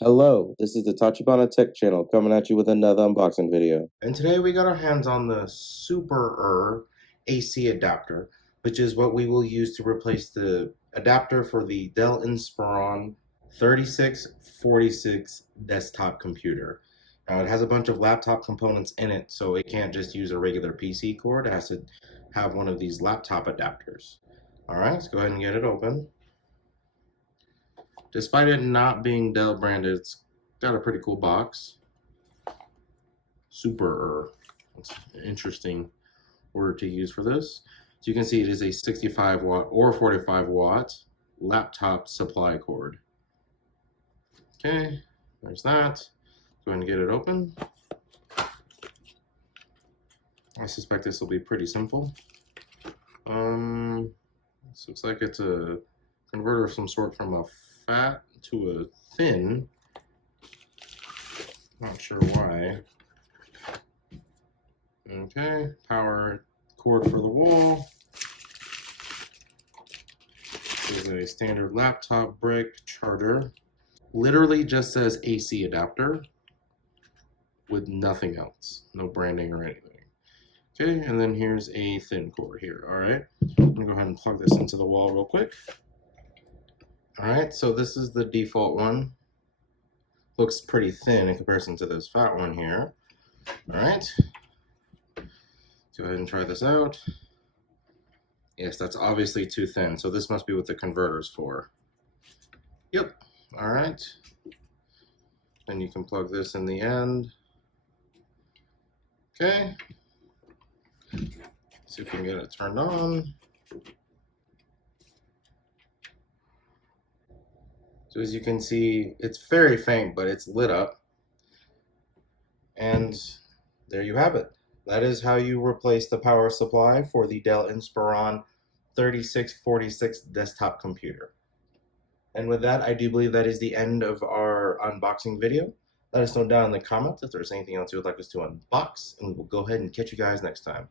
Hello, this is the Tachibana Tech channel coming at you with another unboxing video. And today we got our hands on the Super AC adapter, which is what we will use to replace the adapter for the Dell Inspiron 3646 desktop computer. Now it has a bunch of laptop components in it, so it can't just use a regular PC cord. It has to have one of these laptop adapters. Alright, let's go ahead and get it open. Despite it not being Dell branded, it's got a pretty cool box. Super. That's an interesting word to use for this. So you can see it is a 65 watt or 45 watt laptop supply cord. Okay, there's that. Go ahead and get it open. I suspect this will be pretty simple. This looks like it's a converter of some sort from a fat to a thin. Not sure why. Okay, power cord for the wall. There's a standard laptop brick charger. Literally just says AC adapter with nothing else. No branding or anything. Okay, and then here's a thin cord here. Alright, I'm gonna go ahead and plug this into the wall real quick. Alright, so this is the default one. Looks pretty thin in comparison to this fat one here. Alright, go ahead and try this out. Yes, that's obviously too thin, so this must be what the converter's for. Yep, alright. Then you can plug this in the end. Okay. See if we can get it turned on. So as you can see, it's very faint, but it's lit up. And there you have it. That is how you replace the power supply for the Dell Inspiron 3646 desktop computer. And with that, I do believe that is the end of our unboxing video. Let us know down in the comments if there's anything else you would like us to unbox, and we will go ahead and catch you guys next time.